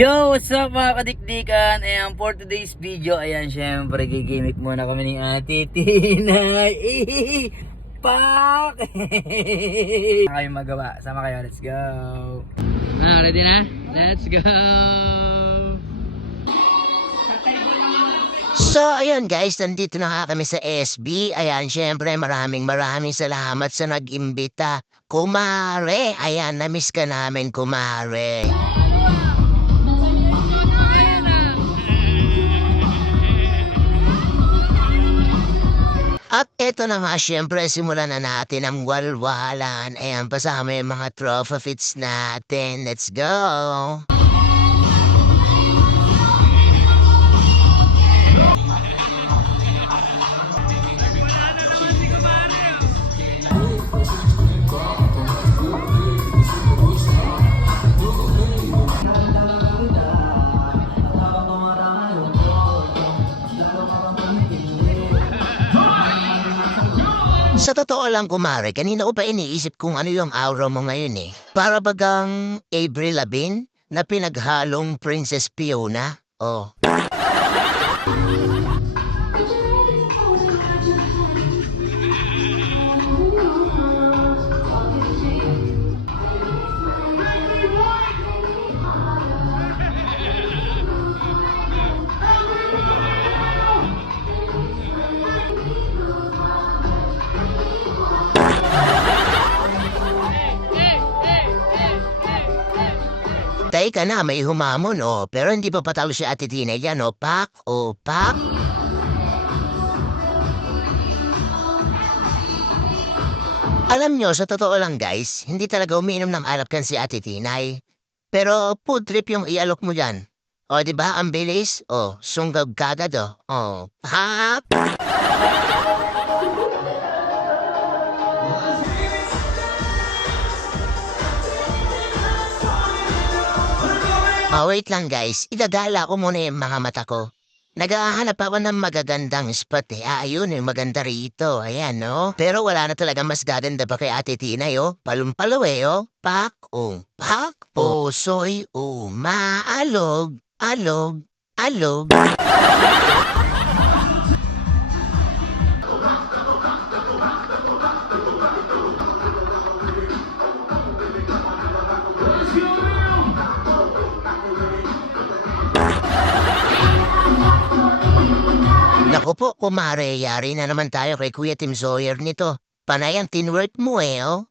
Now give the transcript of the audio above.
Yo, what's up mga kadikdikan? Ayan, for today's video, ayan, syempre, gigimik muna kami ni Ate Tinay. Pak! Kayo magawa. Sama kayo, let's go. Ready na? Let's go! So, ayun guys, nandito na nga kami sa SB. Ayan, syempre, maraming salamat sa nag-imbita. Kumare, ayan, na-miss ka namin, kumare. At eto na nga, syempre, simulan na natin ang walwalan. Ayan, pasama yung mga trophy fits natin. Let's go! Sa totoo lang, kumare, kanina ko pa iniisip kung ano yung aura mo ngayon eh. Para bagang Avril Lavigne na pinaghalong Princess Fiona. Oh. Teka na, may humamon, oh. Pero hindi pa patalo si Ate Tina yan, oh. Pak, oh, pak. Alam nyo, sa totoo lang guys, hindi talaga umiinom ng alak kan si Ate Tinay. Pero food trip yung ialok mo dyan. O, diba, ang bilis? O, sunggab kagad, o. O, pak. Wait lang guys, idagala ko muna yung mga mata ko. Naghahanap ako ng magagandang spot eh. Ayun yung maganda rito. Ayan, no? Pero wala na talaga mas gaganda pa kay Ate Tinay, oh. Palumpalo eh, oh. Pak, oh. Pak, oh. Soy, oh. Maalog, alog, alog. Naku po, kumare, yari na naman tayo kay Kuya Tim Sawyer nito. Panay ang teamwork mo eh, oh.